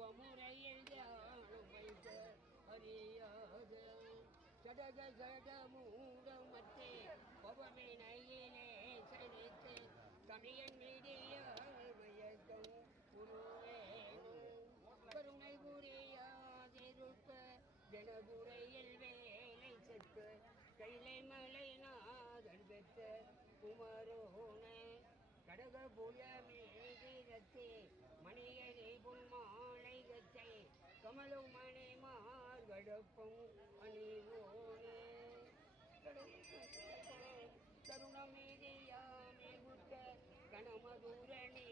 அவமுறையில் தியானம் வைத்த அறியாத சடக சடமூடமத்தே பவவினையிலே சனித்து தமிழன் நிதியால் மயக்கம் உருவேனும் கருணை புரியாதிருக்க ஜனபுரையில் வேலை செற்ற கைலை மலை நாதன் பெற்ற குமரோனே கடக புய மேதிரத்தே மணியரே புல்மாலை கத்தை கமலு மணி மார்கடப்பும் அணிவோனே கருணமேதியாமே முத்த கணமதுரணி